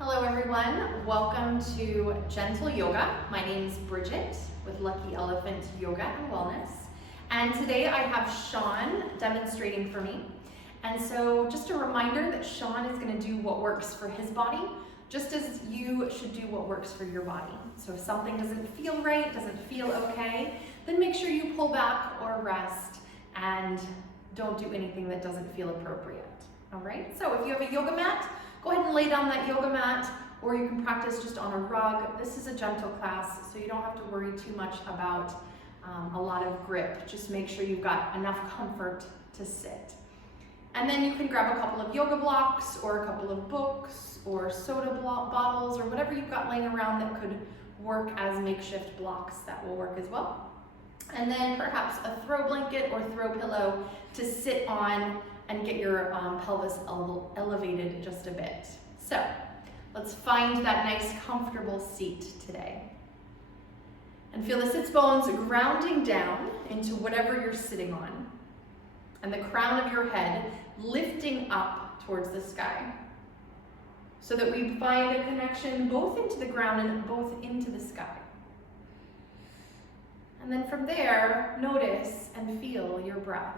Hello everyone, welcome to Gentle Yoga. My name is Bridget with Lucky Elephant Yoga and Wellness. And today I have Sean demonstrating for me. And so just a reminder that Sean is going to do what works for his body, just as you should do what works for your body. So if something doesn't feel right, doesn't feel okay, then make sure you pull back or rest and don't do anything that doesn't feel appropriate. All right, so if you have a yoga mat, go ahead and lay down that yoga mat, or you can practice just on a rug. This is a gentle class, so you don't have to worry too much about a lot of grip. Just make sure you've got enough comfort to sit. And then you can grab a couple of yoga blocks, or a couple of books, or soda bottles, or whatever you've got laying around that could work as makeshift blocks. That will work as well. And then perhaps a throw blanket or throw pillow to sit on and get your pelvis elevated just a bit. So let's find that nice comfortable seat today. And feel the sits bones grounding down into whatever you're sitting on, and the crown of your head lifting up towards the sky, so that we find a connection both into the ground and both into the sky. And then from there, notice and feel your breath.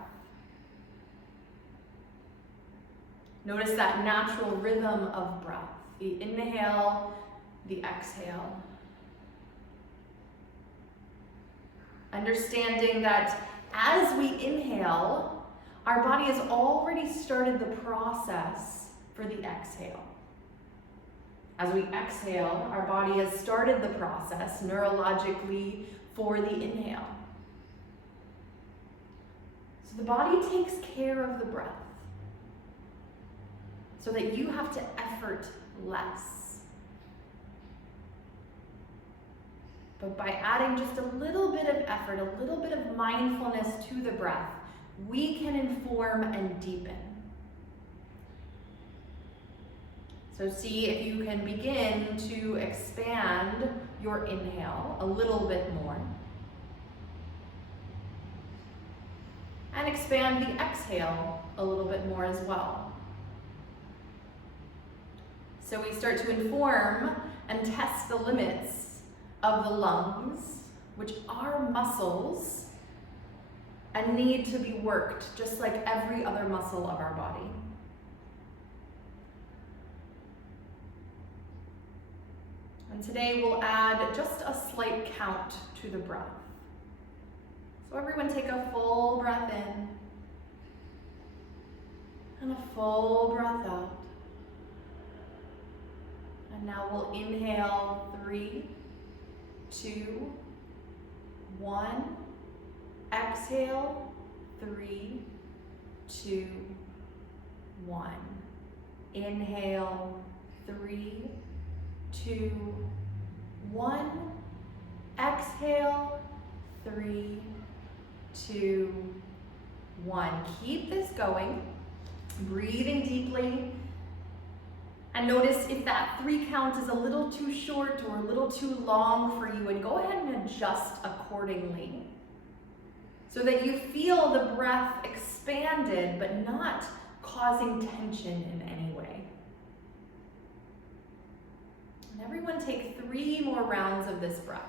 Notice that natural rhythm of breath, the inhale, the exhale. Understanding that as we inhale, our body has already started the process for the exhale. As we exhale, our body has started the process neurologically for the inhale. So the body takes care of the breath, so that you have to effort less. But by adding just a little bit of effort, a little bit of mindfulness to the breath, we can inform and deepen. So see if you can begin to expand your inhale a little bit more. And expand the exhale a little bit more as well. So we start to inform and test the limits of the lungs, which are muscles and need to be worked just like every other muscle of our body. And today we'll add just a slight count to the breath. So everyone take a full breath in and a full breath out. And now we'll inhale 3, 2, 1. Exhale 3, 2, 1. Inhale 3, 2, 1. Exhale 3, 2, 1. Keep this going. Breathing deeply. And notice if that 3 count is a little too short or a little too long for you, and go ahead and adjust accordingly, so that you feel the breath expanded but not causing tension in any way. And everyone take 3 more rounds of this breath.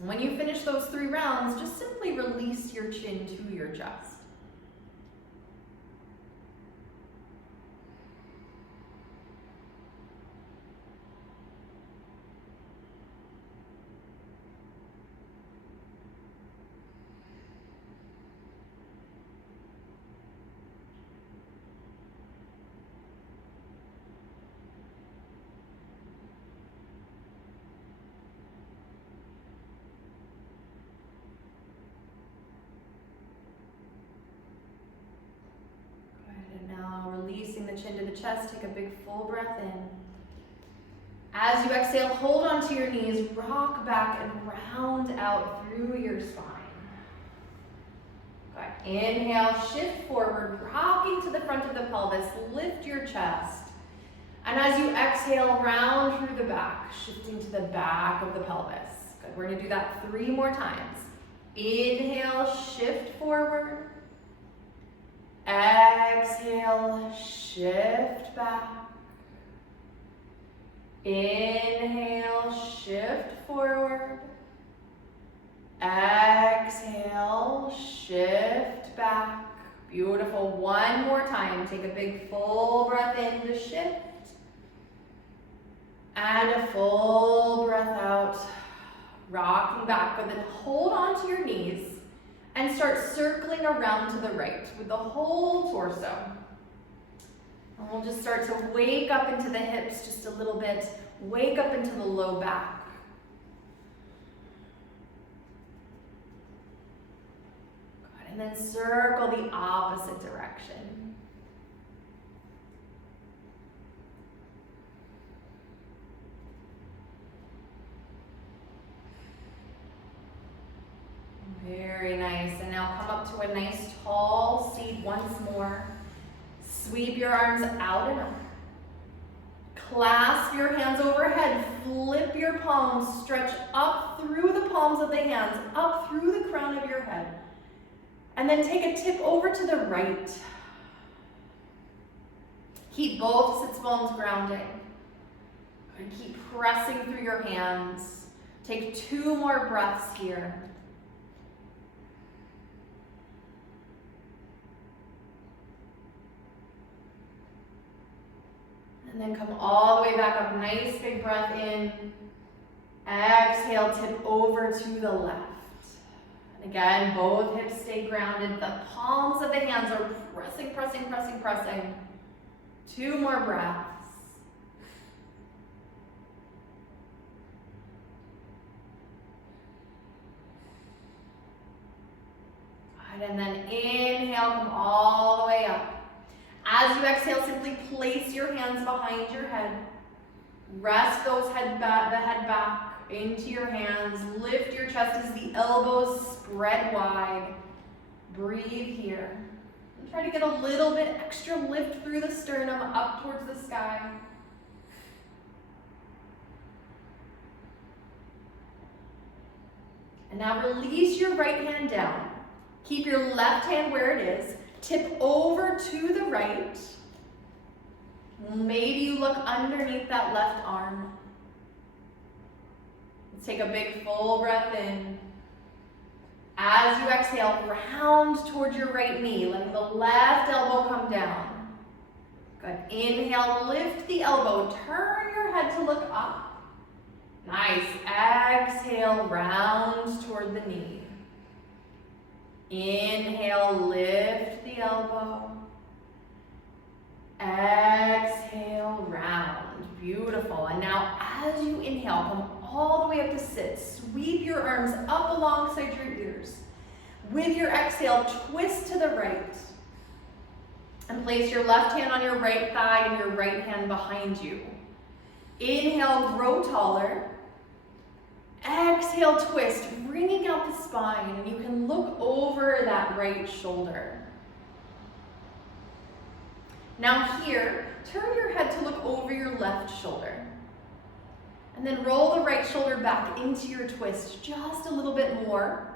And when you finish those 3 rounds, just simply release your chin to your chest. Releasing the chin to the chest, take a big full breath in. As you exhale, hold onto your knees, rock back and round out through your spine. Good. Inhale, shift forward, rocking to the front of the pelvis, lift your chest. And as you exhale, round through the back, shifting to the back of the pelvis. Good, we're gonna do that 3 more times. Inhale, shift forward. Exhale, shift back. Inhale, shift forward. Exhale, shift back. Beautiful. One more time. Take a big full breath in to shift. And a full breath out. Rocking back, but then hold on to your knees and start circling around to the right with the whole torso. And we'll just start to wake up into the hips just a little bit. Wake up into the low back. Good. And then circle the opposite direction. Very nice. And now come up to a nice tall seat once more. Sweep your arms out and up. Clasp your hands overhead. Flip your palms. Stretch up through the palms of the hands, up through the crown of your head. And then take a tip over to the right. Keep both sits bones grounding. And keep pressing through your hands. Take 2 more breaths here. And then come all the way back up. Nice big breath in. Exhale, tip over to the left. And again, both hips stay grounded. The palms of the hands are pressing, pressing, pressing, pressing. 2 more breaths. Good. And then inhale, come all the way up. As you exhale, simply place your hands behind your head. Rest the head back into your hands. Lift your chest as the elbows spread wide. Breathe here. And try to get a little bit extra lift through the sternum up towards the sky. And now release your right hand down. Keep your left hand where it is. Tip over to the right. Maybe you look underneath that left arm. Let's take a big full breath in. As you exhale, round toward your right knee, letting the left elbow come down. Good. Inhale, lift the elbow. Turn your head to look up. Nice. Exhale, round toward the knee. Inhale, lift the elbow. Exhale, round. Beautiful. And now as you inhale, come all the way up to sit. Sweep your arms up alongside your ears. With your exhale, twist to the right. And place your left hand on your right thigh and your right hand behind you. Inhale, grow taller. Exhale, twist, bringing out the spine, and you can look over that right shoulder. Now here, turn your head to look over your left shoulder. And then roll the right shoulder back into your twist just a little bit more.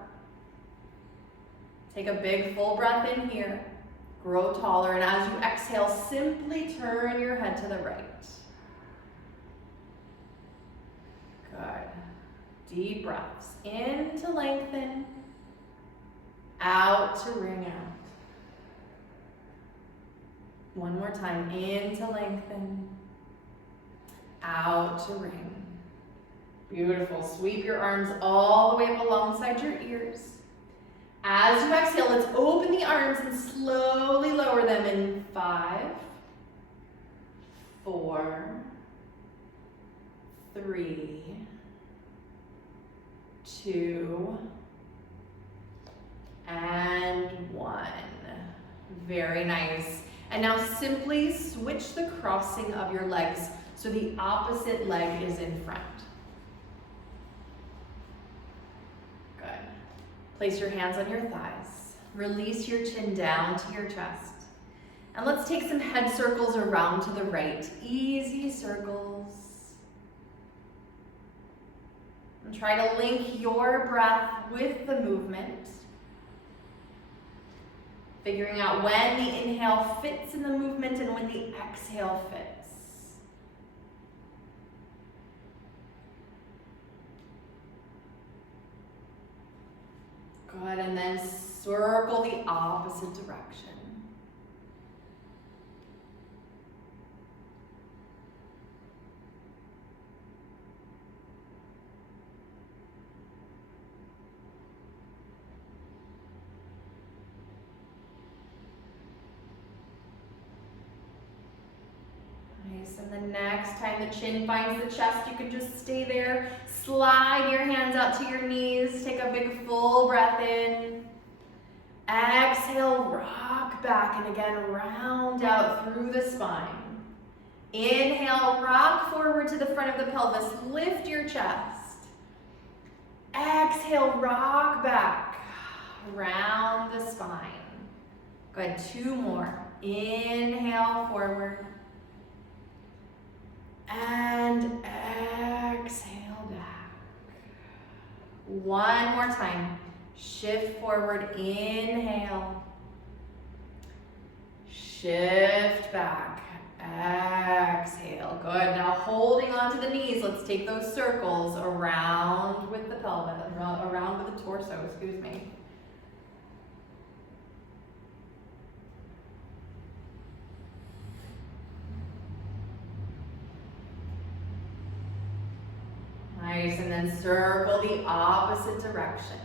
Take a big full breath in here. Grow taller, and as you exhale, simply turn your head to the right. Good. Deep breaths. In to lengthen. Out to wring out. One more time. In to lengthen. Out to wring. Beautiful. Sweep your arms all the way up alongside your ears. As you exhale, let's open the arms and slowly lower them in 5, 4, 3, 2, and 1. Very nice. And now simply switch the crossing of your legs so the opposite leg is in front. Good. Place your hands on your thighs. Release your chin down to your chest. And let's take some head circles around to the right. Easy circles. And try to link your breath with the movement. Figuring out when the inhale fits in the movement and when the exhale fits. circle the opposite direction. Nice, and the next time the chin finds the chest, you can just stay there. Slide your hands out to your knees. Take a big full breath in. Exhale, rock back, and again, round out through the spine. Inhale, rock forward to the front of the pelvis. Lift your chest. Exhale, rock back, round the spine. Good, 2 more. Inhale, forward. And exhale back. 1 more time. Shift forward, inhale. Shift back, exhale. Good, now holding onto the knees, let's take those circles around with the pelvis, around with the torso, excuse me. Nice, and then circle the opposite direction.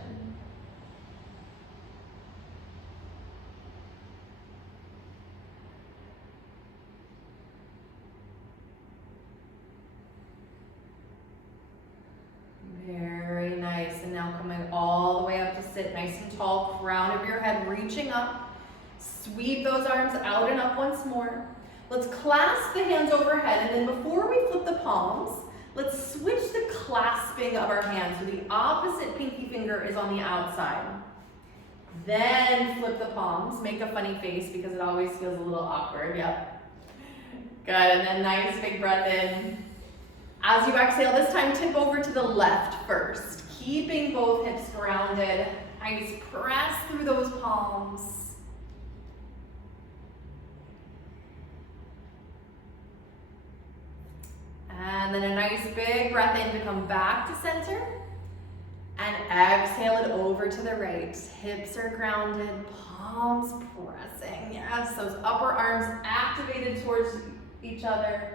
Very nice, and now coming all the way up to sit nice and tall, crown of your head reaching up. Sweep those arms out and up once more. Let's clasp the hands overhead, and then before we flip the palms, let's switch the clasping of our hands. So the opposite pinky finger is on the outside. Then flip the palms. Make a funny face because it always feels a little awkward. Yep. Good, and then nice big breath in. As you exhale, this time tip over to the left first. Keeping both hips grounded. Nice, press through those palms. And then a nice big breath in to come back to center. And exhale it over to the right. Hips are grounded, palms pressing. Yes, those upper arms activated towards each other.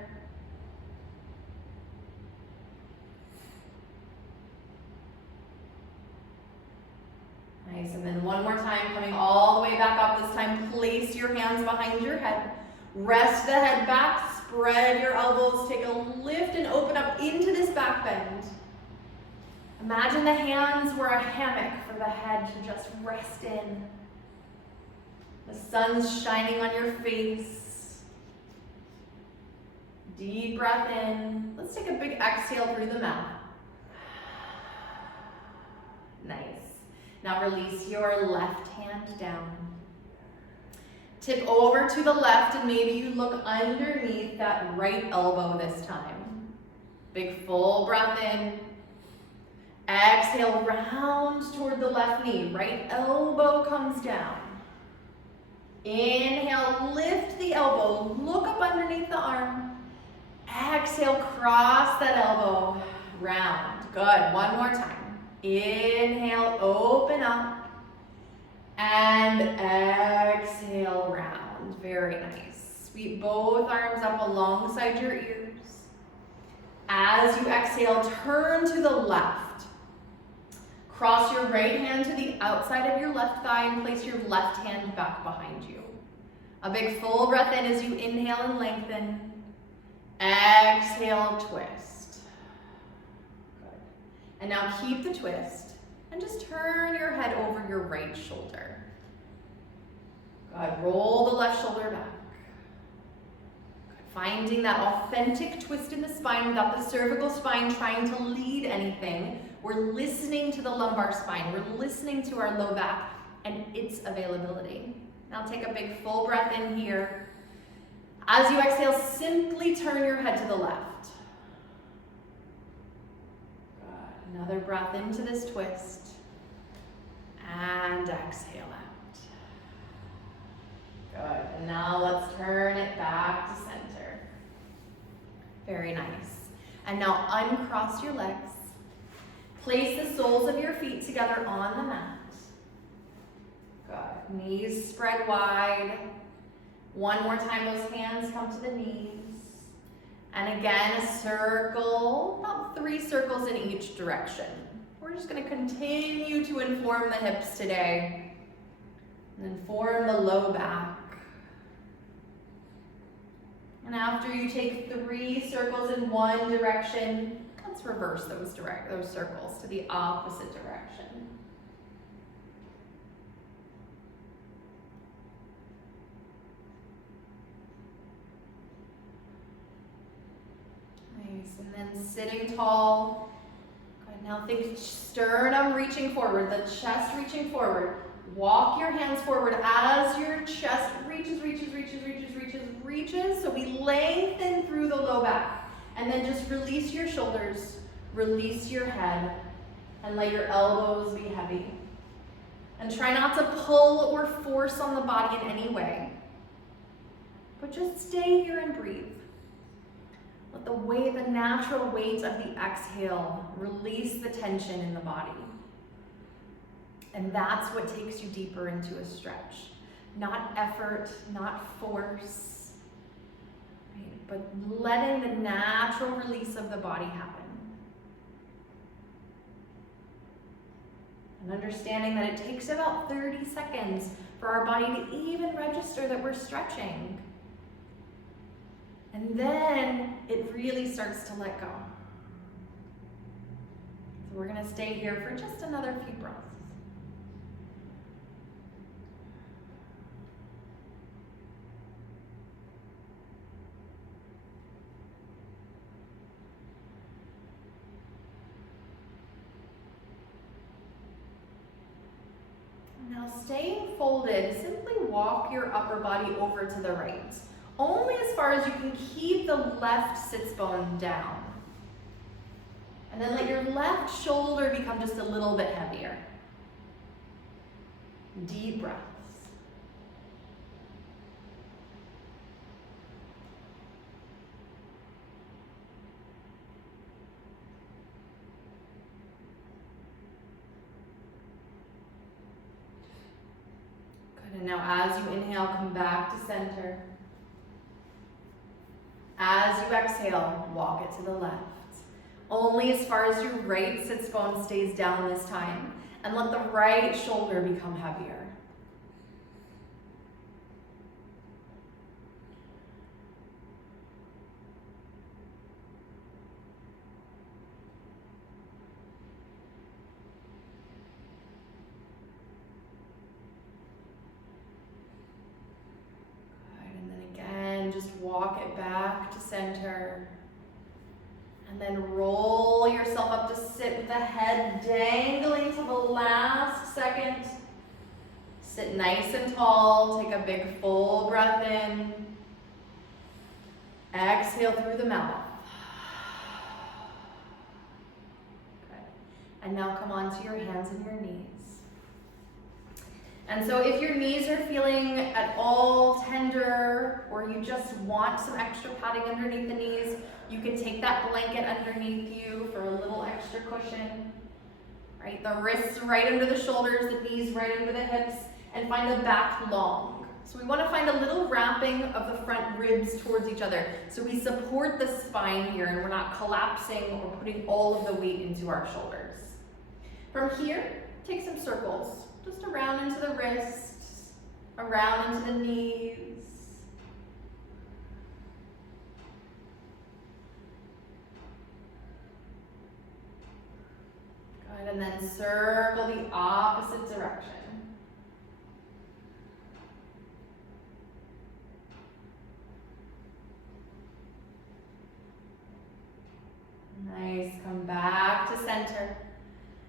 Nice, and then one more time, coming all the way back up. This time, place your hands behind your head. Rest the head back, spread your elbows, take a lift and open up into this back bend. Imagine the hands were a hammock for the head to just rest in. The sun's shining on your face. Deep breath in. Let's take a big exhale through the mouth. Nice. Now release your left hand down. Tip over to the left and maybe you look underneath that right elbow this time. Big full breath in. Exhale, round toward the left knee. Right elbow comes down. Inhale, lift the elbow. Look up underneath the arm. Exhale, cross that elbow. Round. Good. One more time. Inhale, open up. And exhale, round. Very nice. Sweep both arms up alongside your ears. As you exhale, turn to the left. Cross your right hand to the outside of your left thigh and place your left hand back behind you. A big full breath in as you inhale and lengthen. Exhale, twist. Good. And now keep the twist and just turn your head over your right shoulder. Good. Roll the left shoulder back. Good. Finding that authentic twist in the spine without the cervical spine trying to lead anything. We're listening to the lumbar spine. We're listening to our low back and its availability. Now take a big full breath in here. As you exhale, simply turn your head to the left. Good. Another breath into this twist. And exhale out. Good. And now let's turn it back to center. Very nice. And now uncross your legs. Place the soles of your feet together on the mat. Knees spread wide. One more time, those hands come to the knees. And again, a circle, about 3 circles in each direction. We're just going to continue to inform the hips today. And then form the low back. And after you take 3 circles in one direction, let's reverse those circles to the opposite direction. Nice, and then sitting tall. Good, now think sternum reaching forward, the chest reaching forward. Walk your hands forward as your chest reaches. So we lengthen through the low back. And then just release your shoulders, release your head, and let your elbows be heavy. And try not to pull or force on the body in any way. But just stay here and breathe. Let the natural weight of the exhale release the tension in the body. And that's what takes you deeper into a stretch. Not effort, not force, right? But letting the natural release of the body happen. And understanding that it takes about 30 seconds for our body to even register that we're stretching. And then it really starts to let go. So we're going to stay here for just another few breaths. Now staying folded, simply walk your upper body over to the right. Only as far as you can keep the left sits bone down. And then let your left shoulder become just a little bit heavier. Deep breaths. Good, and now as you inhale, come back to center. As you exhale, walk it to the left. Only as far as your right sits bone stays down this time. And let the right shoulder become heavier. Just walk it back to center. And then roll yourself up to sit with the head dangling till the last second. Sit nice and tall. Take a big full breath in. Exhale through the mouth. Good. And now come onto your hands and your knees. And so if your knees are feeling at all tender, or you just want some extra padding underneath the knees, you can take that blanket underneath you for a little extra cushion. Right? The wrists right under the shoulders, the knees right under the hips, and find the back long. So we want to find a little wrapping of the front ribs towards each other. So we support the spine here, and we're not collapsing or putting all of the weight into our shoulders. From here, take some circles. Just around into the wrists, around into the knees. Good, and then circle the opposite direction. Nice, come back to center.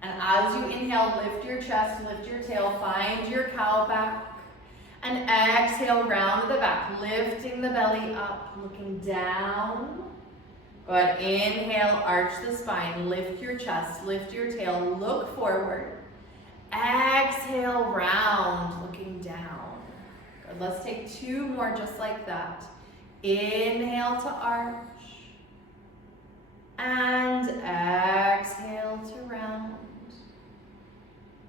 And as you inhale, lift your chest, lift your tail, find your cow back. And exhale, round the back, lifting the belly up, looking down. Good, inhale, arch the spine, lift your chest, lift your tail, look forward. Exhale, round, looking down. Good, let's take 2 more just like that. Inhale to arch. And exhale to round.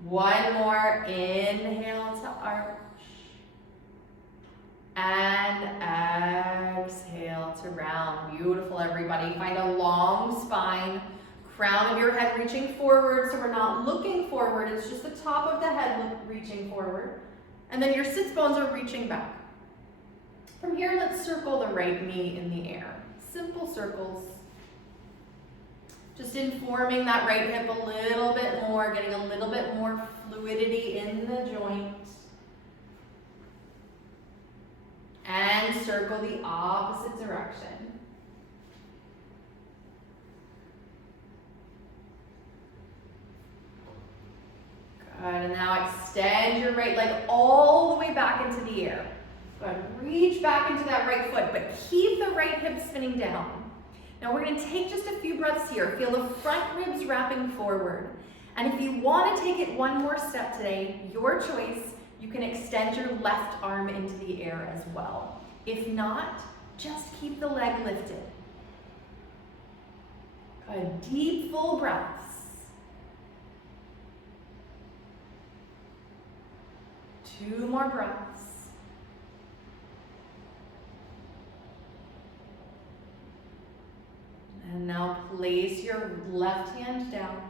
1 more, inhale to arch. And exhale to round. Beautiful, everybody. Find a long spine. Crown of your head reaching forward, so we're not looking forward. It's just the top of the head reaching forward. And then your sits bones are reaching back. From here, let's circle the right knee in the air. Simple circles. Just informing that right hip a little bit more, getting a little bit more fluidity in the joint. And circle the opposite direction. Good, and now extend your right leg all the way back into the air. Good, reach back into that right foot, but keep the right hip spinning down. Now we're gonna take just a few breaths here. Feel the front ribs wrapping forward. And if you wanna take it one more step today, your choice, you can extend your left arm into the air as well. If not, just keep the leg lifted. Good, deep, full breaths. Two more breaths. And now place your left hand down.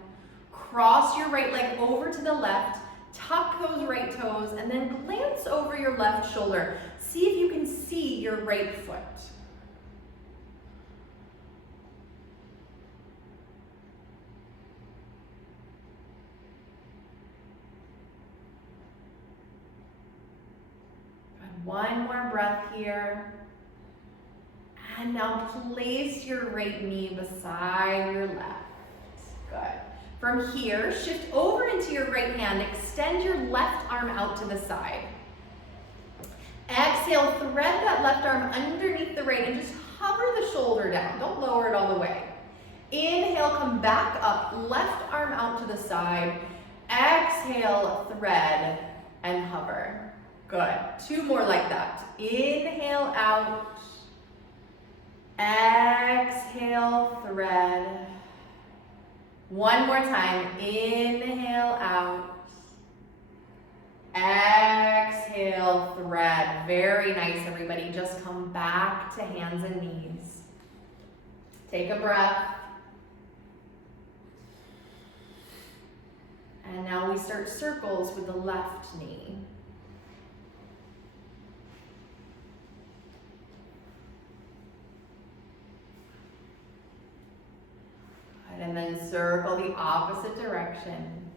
Cross your right leg over to the left. Tuck those right toes and then glance over your left shoulder. See if you can see your right foot. Good. One more breath here. And now place your right knee beside your left. Good. From here, shift over into your right hand. Extend your left arm out to the side. Exhale, thread that left arm underneath the right and just hover the shoulder down. Don't lower it all the way. Inhale, come back up. Left arm out to the side. Exhale, thread and hover. Good. Two more like that. Inhale out. Exhale, thread. One more time. Inhale out. Exhale, thread. Very nice, everybody. Just come back to hands and knees. Take a breath. And now we start circles with the left knee. And then circle the opposite direction.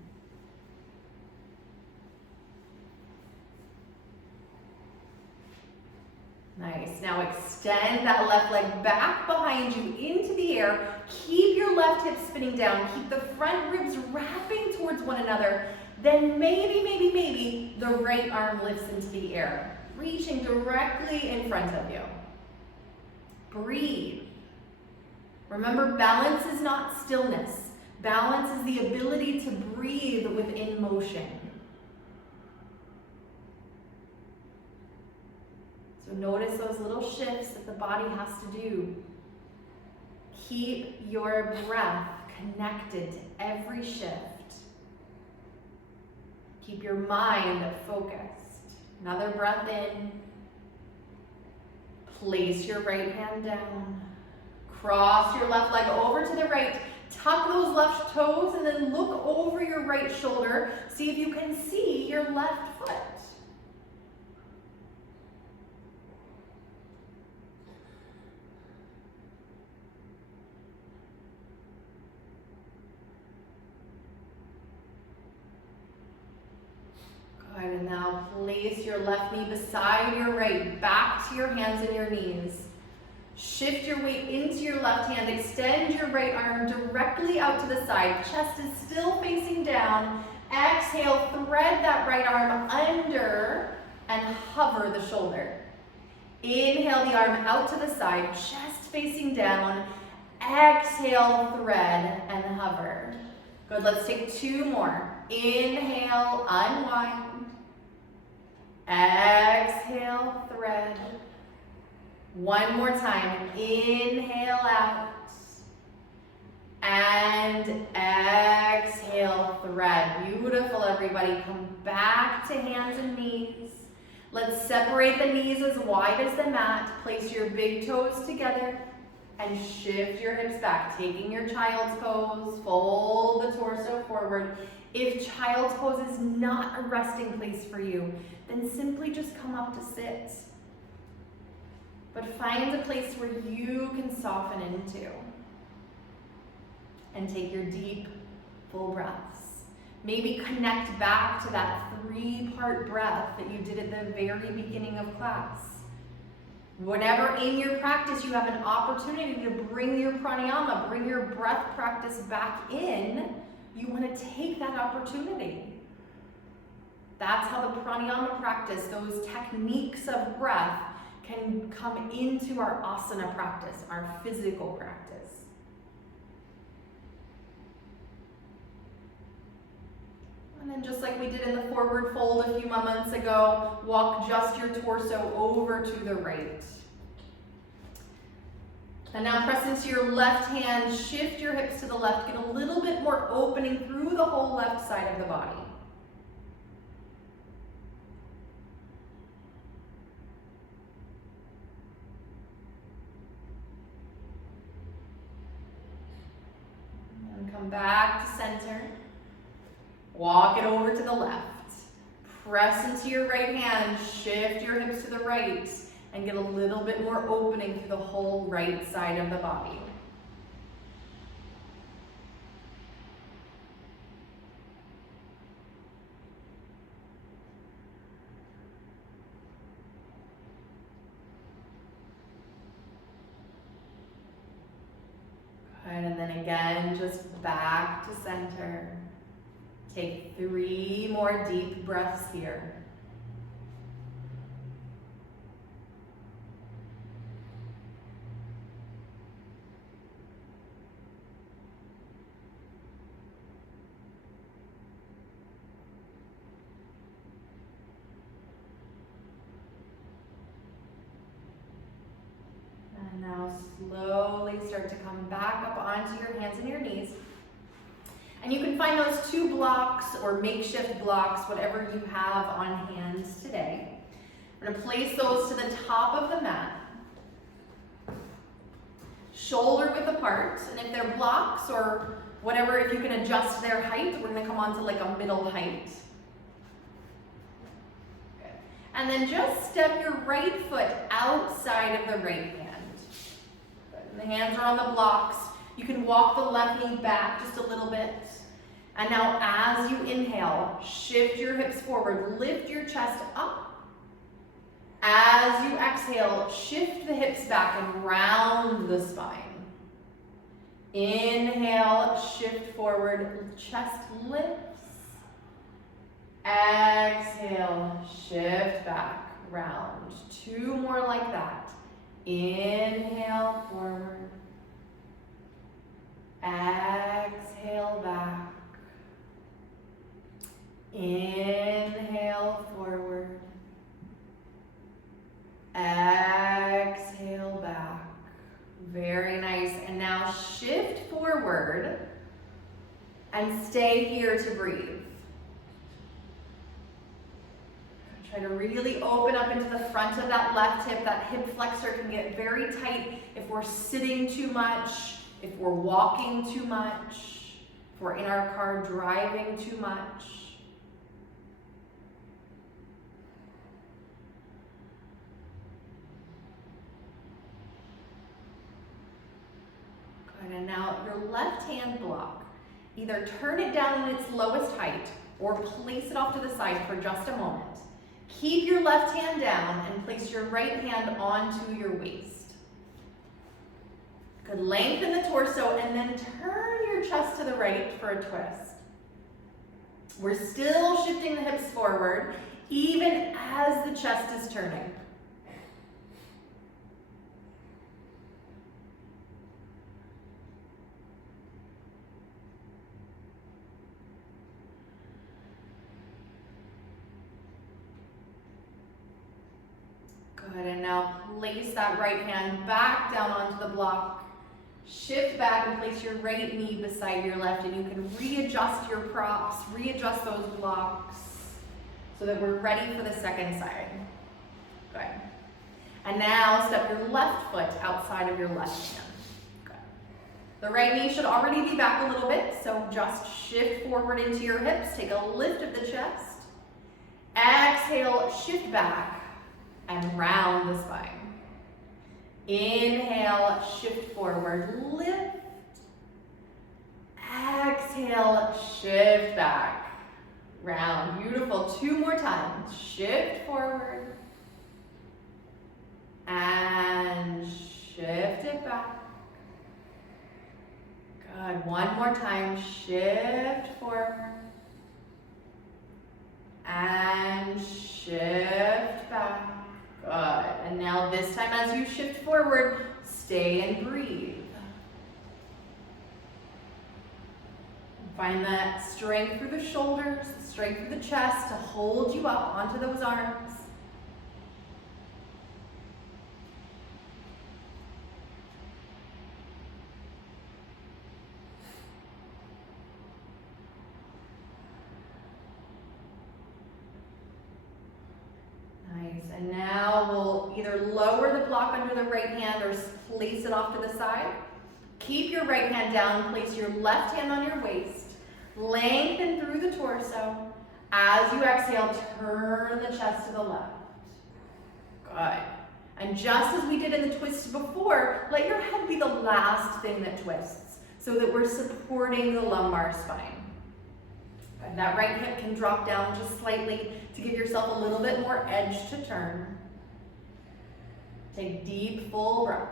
Nice. Now extend that left leg back behind you into the air. Keep your left hip spinning down. Keep the front ribs wrapping towards one another. Then maybe the right arm lifts into the air, reaching directly in front of you. Breathe. Remember, balance is not stillness. Balance is the ability to breathe within motion. So notice those little shifts that the body has to do. Keep your breath connected to every shift. Keep your mind focused. Another breath in. Place your right hand down. Cross your left leg over to the right. Tuck those left toes and then look over your right shoulder. See if you can see your left foot. Good, and now place your left knee beside your right, back to your hands and your knees. Shift your weight into your left hand. Extend your right arm directly out to the side. Chest is still facing down. Exhale, thread that right arm under and hover the shoulder. Inhale the arm out to the side, chest facing down. Exhale, thread and hover. Good, let's take two more. Inhale, unwind. Exhale, thread. One more time. Inhale out. And exhale, thread. Beautiful, everybody. Come back to hands and knees. Let's separate the knees as wide as the mat. Place your big toes together and shift your hips back. Taking your child's pose, fold the torso forward. If child's pose is not a resting place for you, then simply just come up to sit. But find a place where you can soften into. And take your deep, full breaths. Maybe connect back to that 3-part breath that you did at the very beginning of class. Whenever in your practice you have an opportunity to bring your pranayama, bring your breath practice back in, you want to take that opportunity. That's how the pranayama practice, those techniques of breath, can come into our asana practice, our physical practice. And then just like we did in the forward fold a few moments ago, walk just your torso over to the right. And now press into your left hand, shift your hips to the left, get a little bit more opening through the whole left side of the body. And come back to center. Walk it over to the left. Press into your right hand, shift your hips to the right, and get a little bit more opening through the whole right side of the body. Good, and then again, just back to center. Take 3 more deep breaths here. And now slowly start to come back up onto your hands and your knees. And you can find those 2 blocks or makeshift blocks, whatever you have on hand today. We're going to place those to the top of the mat, shoulder width apart. And if they're blocks or whatever, if you can adjust their height, we're going to come on to like a middle height. Good. And then just step your right foot outside of the right hand. Good. And the hands are on the blocks. You can walk the left knee back just a little bit. And now as you inhale, shift your hips forward, lift your chest up. As you exhale, shift the hips back and round the spine. Inhale, shift forward, chest lifts. Exhale, shift back, round. 2 more like that. Inhale, forward. Exhale back. Inhale forward. Exhale back. Very nice. And now shift forward and stay here to breathe. Try to really open up into the front of that left hip. That hip flexor can get very tight if we're sitting too much, if we're walking too much, if we're in our car driving too much. Good, and now your left hand block. Either turn it down in its lowest height or place it off to the side for just a moment. Keep your left hand down and place your right hand onto your waist. Good, lengthen the torso and then turn your chest to the right for a twist. We're still shifting the hips forward, even as the chest is turning. Good, and now place that right hand back down onto the block. Shift back and place your right knee beside your left, and you can readjust your props, readjust those blocks so that we're ready for the second side. Good. And now step your left foot outside of your left hand. Good. The right knee should already be back a little bit, so just shift forward into your hips. Take a lift of the chest. Exhale, shift back and round the spine. Inhale, shift forward, lift. Exhale, shift back, round. Beautiful. 2 more times. Shift forward and shift it back. Good. 1 more time. Shift forward and shift back. Good. And now this time as you shift forward, stay and breathe. Find that strength through the shoulders, strength through the chest to hold you up onto those arms. Nice. And now we'll either lower the block under the right hand or place it off to the side. Keep your right hand down, place your left hand on your waist. Lengthen through the torso. As you exhale, turn the chest to the left. Good. And just as we did in the twist before, let your head be the last thing that twists so that we're supporting the lumbar spine. Good. That right hip can drop down just slightly to give yourself a little bit more edge to turn. Take deep, full breaths.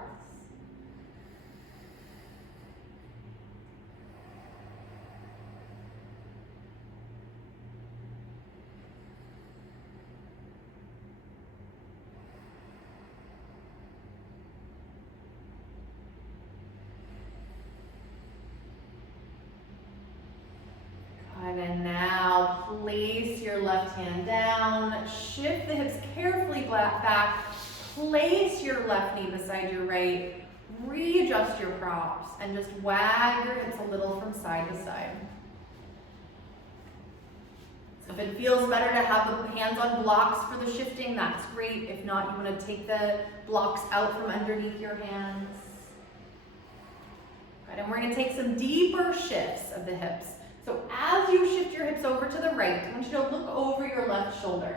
And now place your left hand down, shift the hips carefully back, place your left knee beside your right, readjust your props, and just wag your hips a little from side to side. So if it feels better to have the hands on blocks for the shifting, that's great. If not, you want to take the blocks out from underneath your hands. Good. And we're going to take some deeper shifts of the hips. So as you shift your hips over to the right, I want you to look over your left shoulder.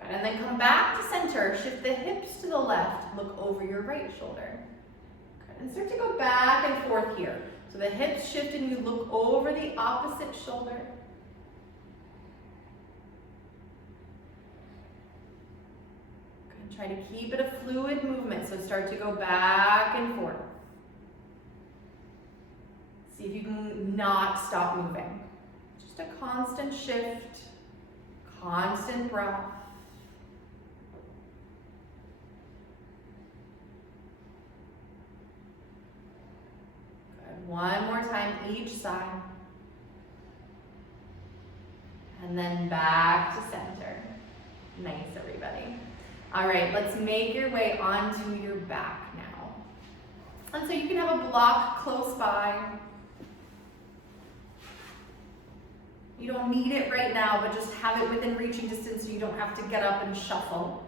Good. And then come back to center, shift the hips to the left, look over your right shoulder. Good. And start to go back and forth here. So the hips shift and you look over the opposite shoulder. Good. Try to keep it a fluid movement, so start to go back and forth. See if you can not stop moving. Just a constant shift, constant breath. Good. 1 more time each side. And then back to center. Nice, everybody. All right, let's make your way onto your back now. And so you can have a block close by. You don't need it right now, but just have it within reaching distance so you don't have to get up and shuffle.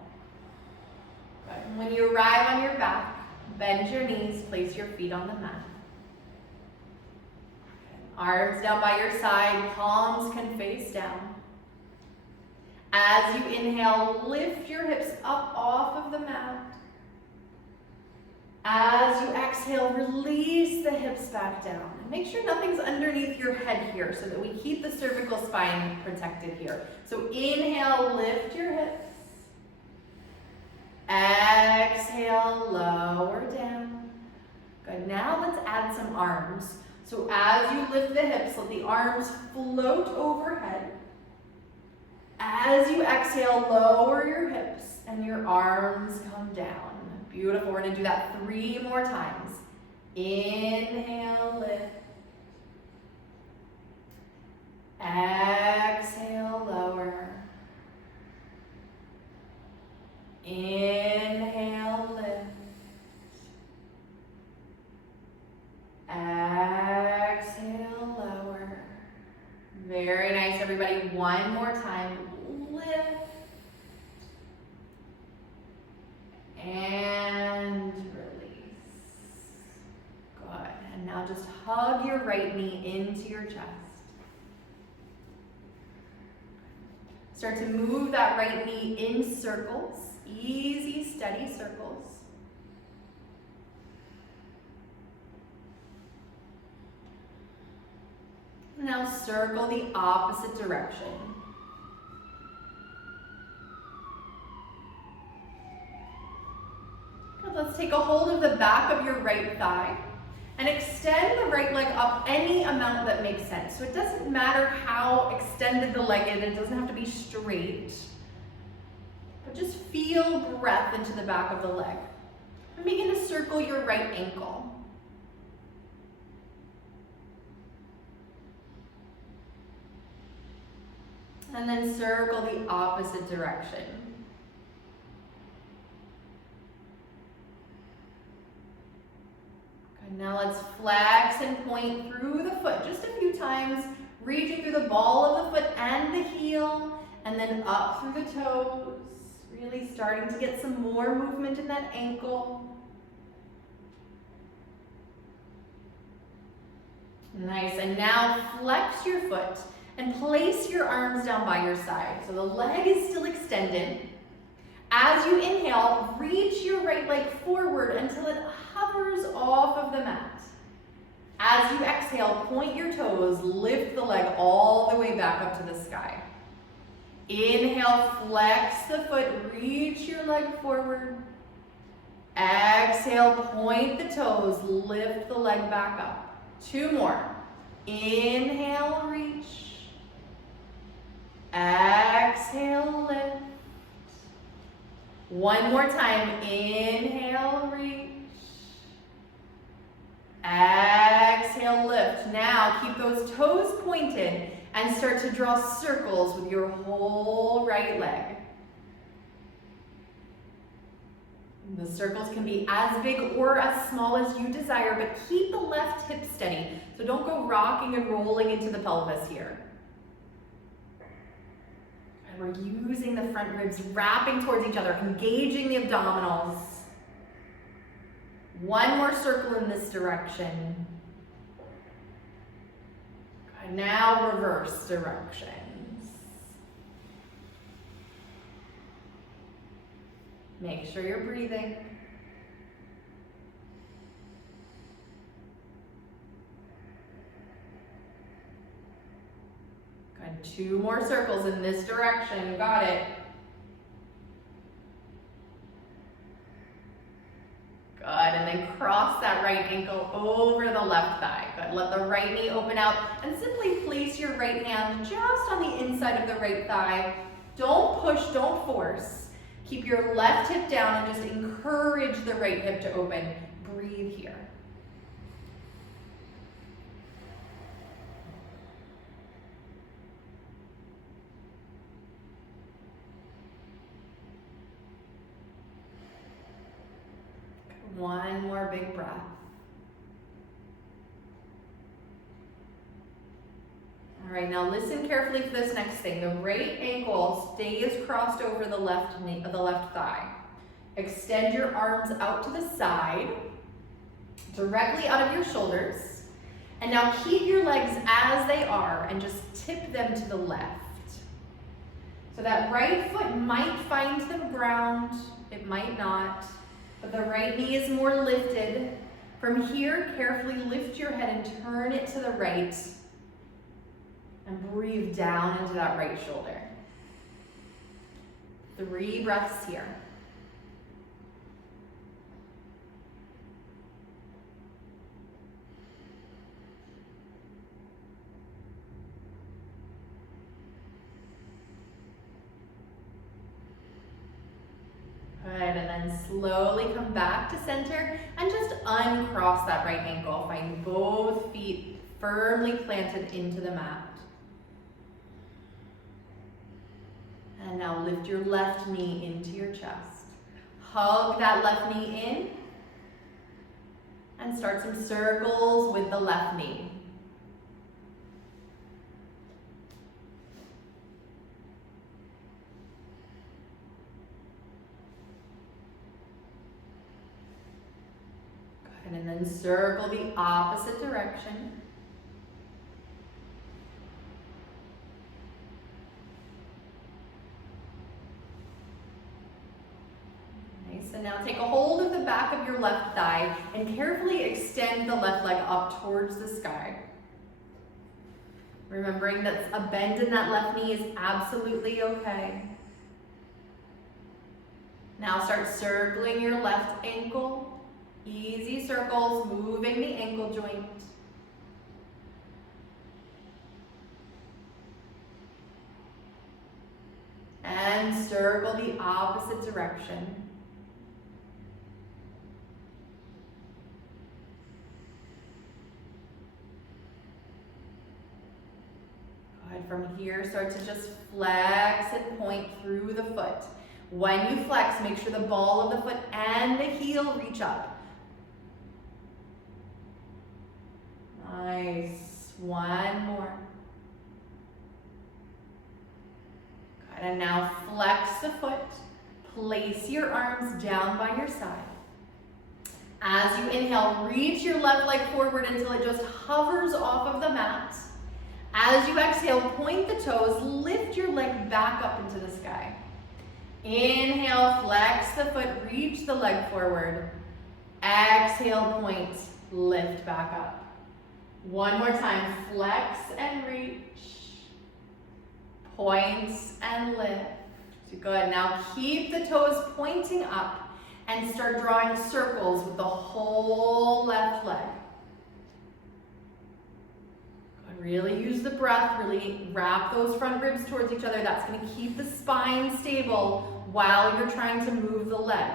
Good. When you arrive on your back, bend your knees, place your feet on the mat. Arms down by your side, palms can face down. As you inhale, lift your hips up off of the mat. As you exhale, release the hips back down. And make sure nothing's underneath your head here so that we keep the cervical spine protected here. So inhale, lift your hips. Exhale, lower down. Good. Now let's add some arms. So as you lift the hips, let the arms float overhead. As you exhale, lower your hips and your arms come down. Beautiful. We're going to do that 3 more times. Inhale, lift. Exhale, lower. Inhale, lift. Exhale, lower. Very nice, everybody. 1 more time. Lift. Now just hug your right knee into your chest. Start to move that right knee in circles, easy, steady circles. Now circle the opposite direction. Good, let's take a hold of the back of your right thigh and extend the right leg up any amount that makes sense. So it doesn't matter how extended the leg is, it doesn't have to be straight. But just feel breath into the back of the leg. And begin to circle your right ankle. And then circle the opposite direction. Good. Now let's flex and point through the foot just a few times, reaching through the ball of the foot and the heel, and then up through the toes. Really starting to get some more movement in that ankle. Nice, and now flex your foot and place your arms down by your side. So the leg is still extended. As you inhale, reach your right leg forward until it hovers off of the mat. As you exhale, point your toes, lift the leg all the way back up to the sky. Inhale, flex the foot, reach your leg forward. Exhale, point the toes, lift the leg back up. 2 more. Inhale, reach. Exhale, lift. 1 more time. Inhale, reach. Exhale, lift. Now keep those toes pointed and start to draw circles with your whole right leg. The circles can be as big or as small as you desire, but keep the left hip steady. So don't go rocking and rolling into the pelvis here. And we're using the front ribs, wrapping towards each other, engaging the abdominals. 1 more circle in this direction. And now reverse directions. Make sure you're breathing. Good. 2 more circles in this direction. Got it. Good. And then cross that right ankle over the left thigh. Good. Let the right knee open out and simply place your right hand just on the inside of the right thigh. Don't push, don't force. Keep your left hip down and just encourage the right hip to open. Breathe here. One more big breath. All right, now listen carefully for this next thing. The right ankle stays crossed over the left knee, the left thigh. Extend your arms out to the side, directly out of your shoulders. And now keep your legs as they are and just tip them to the left. So that right foot might find the ground, it might not, but the right knee is more lifted. From here, carefully lift your head and turn it to the right. And breathe down into that right shoulder. 3 breaths here. Good, and then slowly come back to center and just uncross that right ankle. Find both feet firmly planted into the mat. And now lift your left knee into your chest. Hug that left knee in. And start some circles with the left knee. Good, Good, and then circle the opposite direction. Nice, and now take a hold of the back of your left thigh and carefully extend the left leg up towards the sky. Remembering that a bend in that left knee is absolutely okay. Now start circling your left ankle. Easy circles, moving the ankle joint. And circle the opposite direction. Good. From here, start to just flex and point through the foot. When you flex, make sure the ball of the foot and the heel reach up. Nice. One more. Good. And now flex the foot. Place your arms down by your side. As you inhale, reach your left leg forward until it just hovers off of the mat. As you exhale, point the toes, lift your leg back up into the sky. Inhale, flex the foot, reach the leg forward. Exhale, point, lift back up. One more time, flex and reach. Point and lift. Good, now keep the toes pointing up and start drawing circles with the whole left leg. Really use the breath, really wrap those front ribs towards each other. That's going to keep the spine stable while you're trying to move the leg.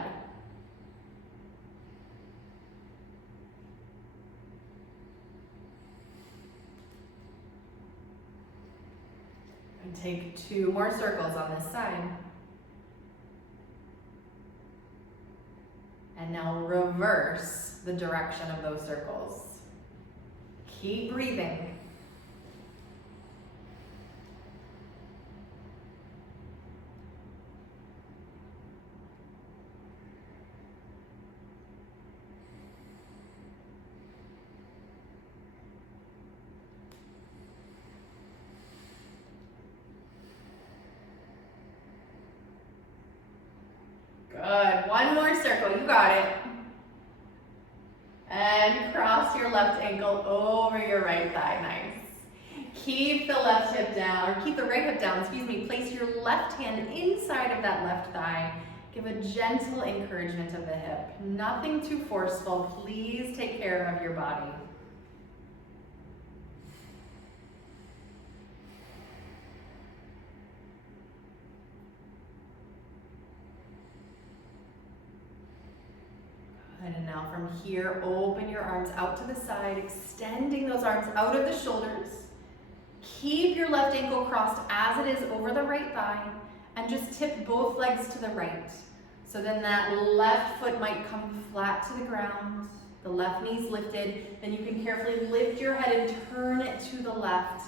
And take 2 more circles on this side. And now reverse the direction of those circles. Keep breathing. Good. One more circle. You got it. And cross your left ankle over your right thigh. Nice. Keep the left hip down, or keep the right hip down, excuse me. Place your left hand inside of that left thigh. Give a gentle encouragement of the hip. Nothing too forceful. Please take care of your body. And now from here, open your arms out to the side, extending those arms out of the shoulders. Keep your left ankle crossed as it is over the right thigh, and just tip both legs to the right. So then that left foot might come flat to the ground, the left knee's lifted, then you can carefully lift your head and turn it to the left,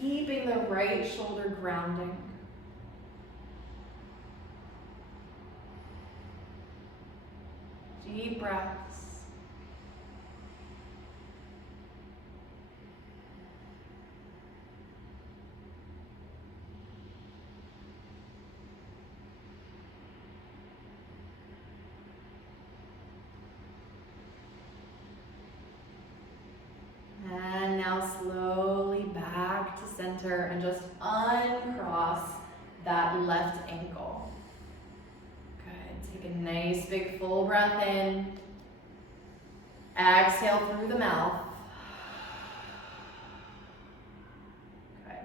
keeping the right shoulder grounding. Deep breaths. And now slowly back to center and just uncross that left ankle. Good. Take a nice big full breath in. Exhale through the mouth. Good.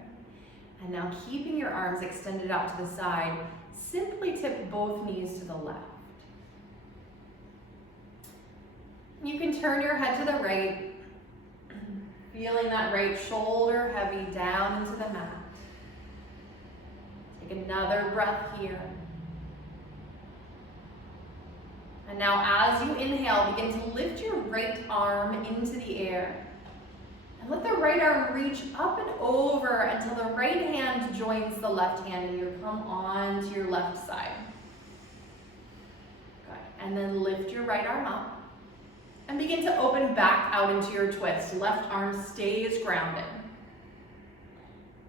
And now keeping your arms extended out to the side, simply tip both knees to the left. You can turn your head to the right, feeling that right shoulder heavy down into the mat. Take another breath here. And now as you inhale, begin to lift your right arm into the air. And let the right arm reach up and over until the right hand joins the left hand and you come on to your left side. Good. And then lift your right arm up. open back out into your twist. Left arm stays grounded.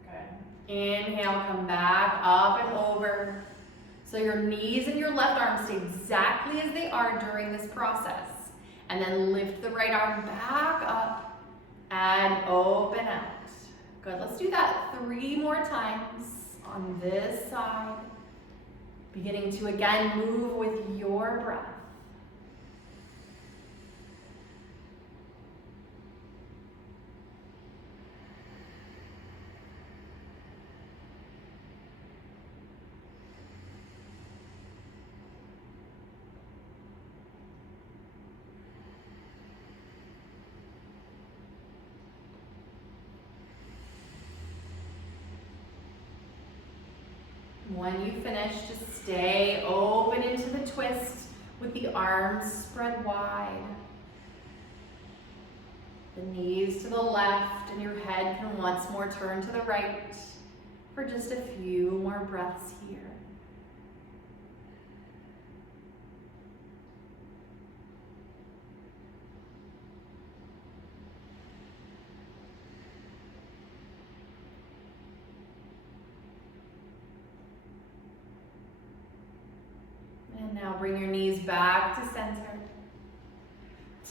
Good. Inhale, come back up and over. So your knees and your left arm stay exactly as they are during this process. And then lift the right arm back up and open out. Good, let's do that 3 more times on this side. Beginning to again move with your breath. When you finish, just stay open into the twist with the arms spread wide. The knees to the left and your head can once more turn to the right for just a few more breaths here. And now bring your knees back to center.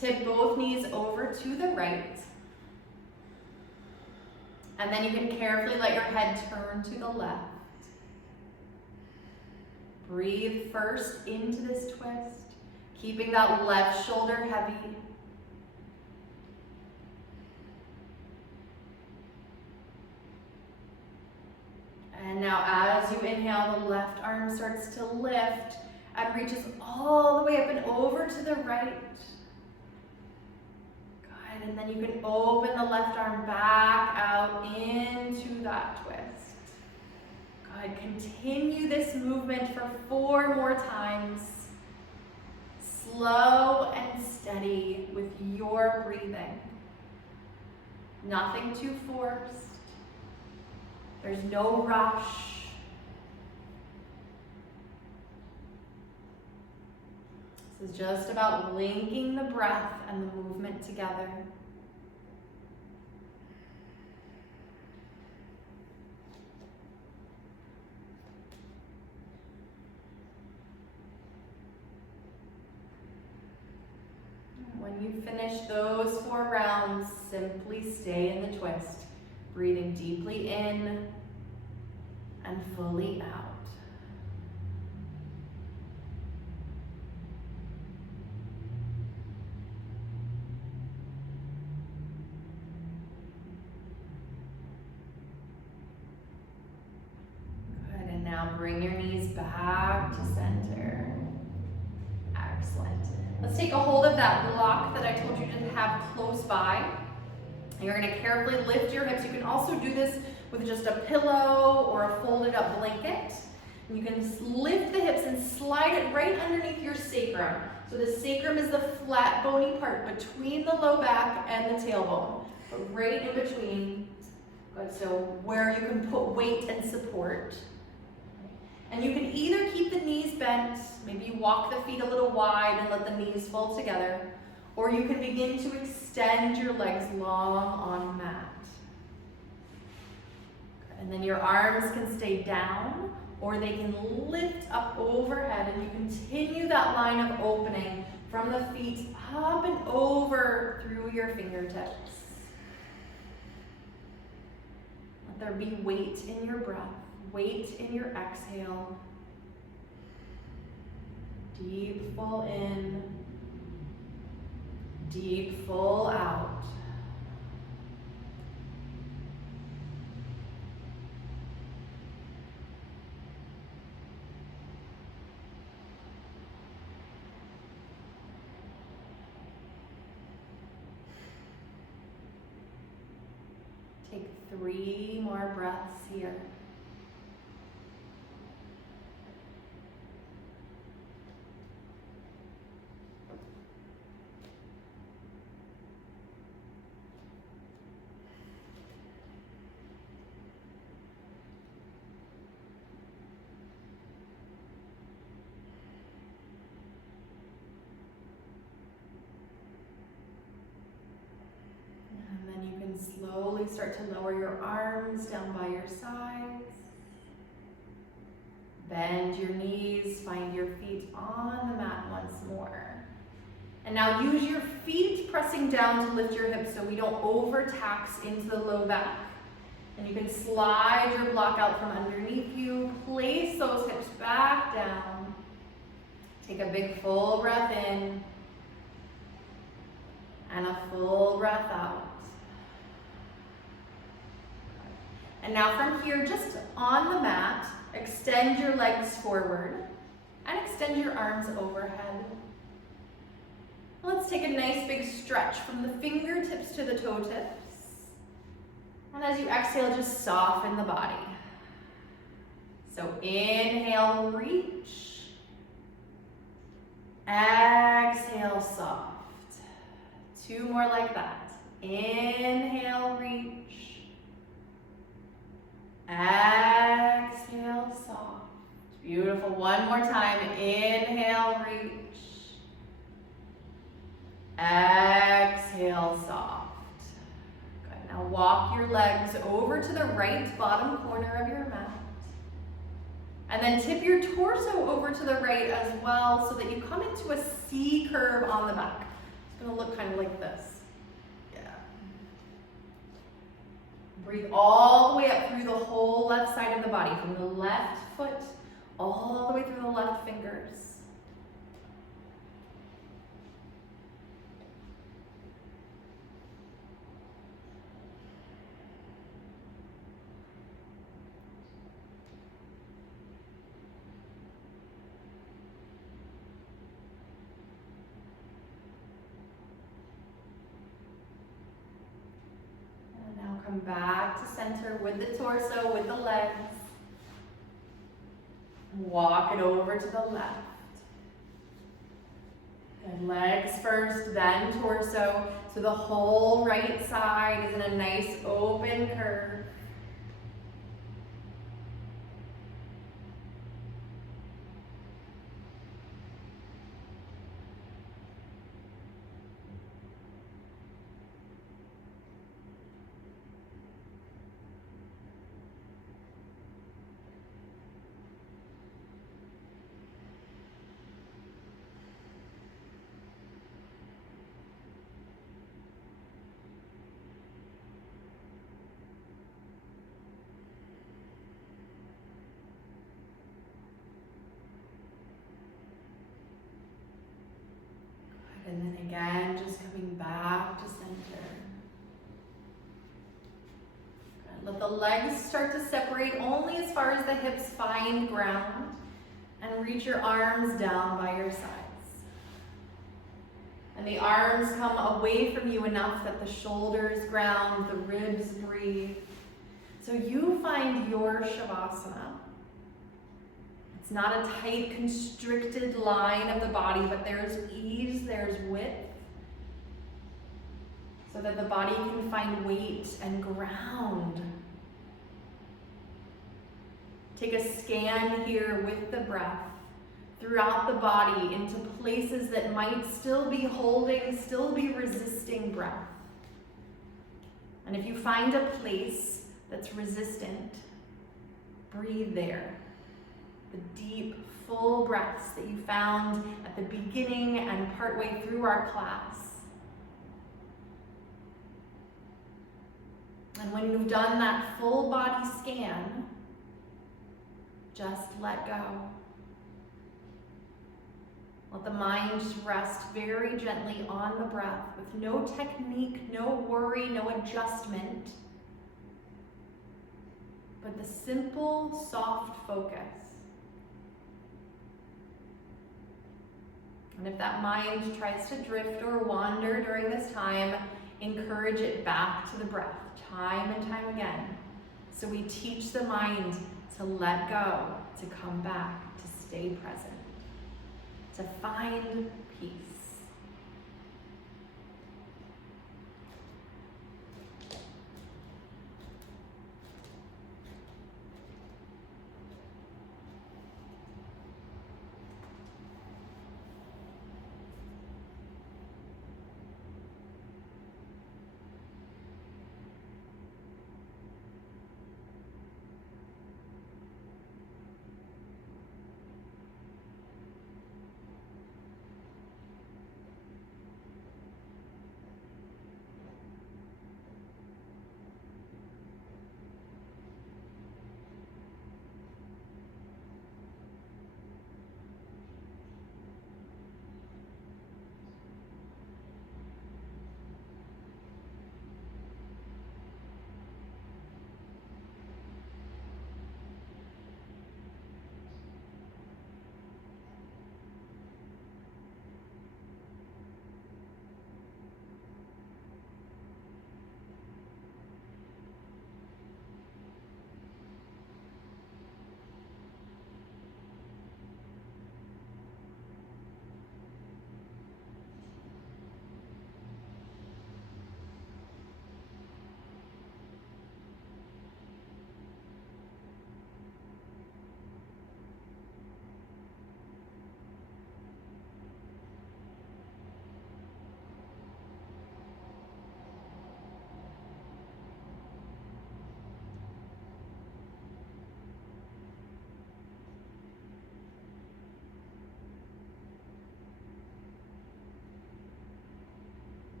Tip both knees over to the right. And then you can carefully let your head turn to the left. Breathe first into this twist, keeping that left shoulder heavy. And now as you inhale, the left arm starts to lift and reaches all the way up and over to the right. Good, and then you can open the left arm back out into that twist. Good, continue this movement for 4 more times. Slow and steady with your breathing. Nothing too forced. There's no rush. This is just about linking the breath and the movement together. When you finish those 4 rounds, simply stay in the twist, breathing deeply in and fully out. Good, and now bring your knees back to center. Excellent. Let's take a hold of that block that I told you to have close by. You're going to carefully lift your hips. You can also do this with just a pillow or a folded up blanket. And you can lift the hips and slide it right underneath your sacrum. So the sacrum is the flat bony part between the low back and the tailbone. But right in between. Good. So where you can put weight and support. And you can either keep the knees bent, maybe you walk the feet a little wide and let the knees fall together, or you can begin to extend your legs long on the mat. And then your arms can stay down, or they can lift up overhead, and you continue that line of opening from the feet up and over through your fingertips. Let there be weight in your breath. Weight in your exhale. Deep full in. Deep full out. Take 3 more breaths here. slowly start to lower your arms down by your sides. Bend your knees, find your feet on the mat once more. And now use your feet pressing down to lift your hips so we don't overtax into the low back. And you can slide your block out from underneath you, place those hips back down. Take a big full breath in and a full breath out. And now from here, just on the mat, extend your legs forward and extend your arms overhead. Let's take a nice big stretch from the fingertips to the toe tips. And as you exhale, just soften the body. So inhale, reach. Exhale, soft. 2 more like that. Inhale, reach. Exhale, soft. Beautiful. One more time. Inhale, reach. Exhale, soft. Good. Now walk your legs over to the right bottom corner of your mat. And then tip your torso over to the right as well so that you come into a C curve on the back. It's going to look kind of like this. Yeah. Breathe all the way up through the whole left side of the body, from the left foot all the way through the left fingers. Come back to center with the torso, with the legs. Walk it over to the left. And legs first, then torso. So the whole right side is in a nice open curve. And then again, just coming back to center. Good. Let the legs start to separate only as far as the hips find ground, and reach your arms down by your sides. And the arms come away from you enough that the shoulders ground, the ribs breathe. So you find your Shavasana. It's not a tight, constricted line of the body, but there's ease, there's width, so that the body can find weight and ground. Take a scan here with the breath throughout the body into places that might still be holding, still be resisting breath. And if you find a place that's resistant, breathe there. The deep, full breaths that you found at the beginning and partway through our class. And when you've done that full body scan, just let go. Let the mind rest very gently on the breath with no technique, no worry, no adjustment, but the simple, soft focus. And if that mind tries to drift or wander during this time, encourage it back to the breath, time and time again. So we teach the mind to let go, to come back, to stay present, to find peace.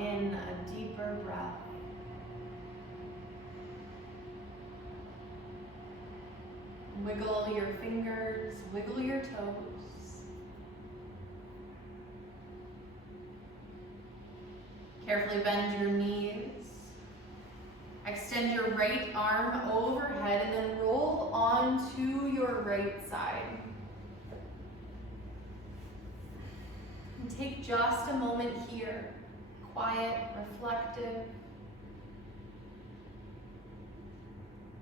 in a deeper breath. Wiggle your fingers, wiggle your toes. Carefully bend your knees. Extend your right arm overhead and then roll onto your right side. And take just a moment here, quiet, reflective.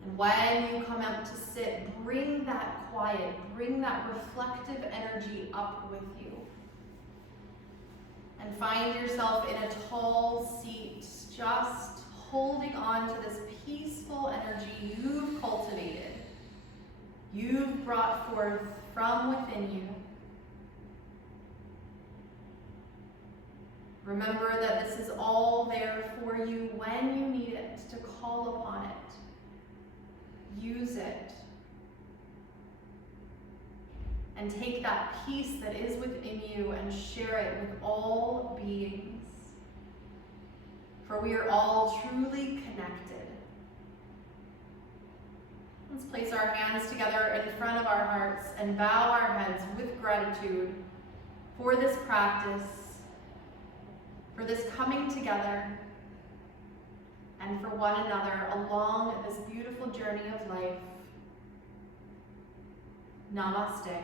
And when you come out to sit, bring that quiet, bring that reflective energy up with you. And find yourself in a tall seat, just holding on to this peaceful energy you've cultivated, you've brought forth from within you. Remember that this is all there for you when you need it, to call upon it. Use it. And take that peace that is within you and share it with all beings. For we are all truly connected. Let's place our hands together in front of our hearts and bow our heads with gratitude for this practice, for this coming together, and for one another along this beautiful journey of life. Namaste.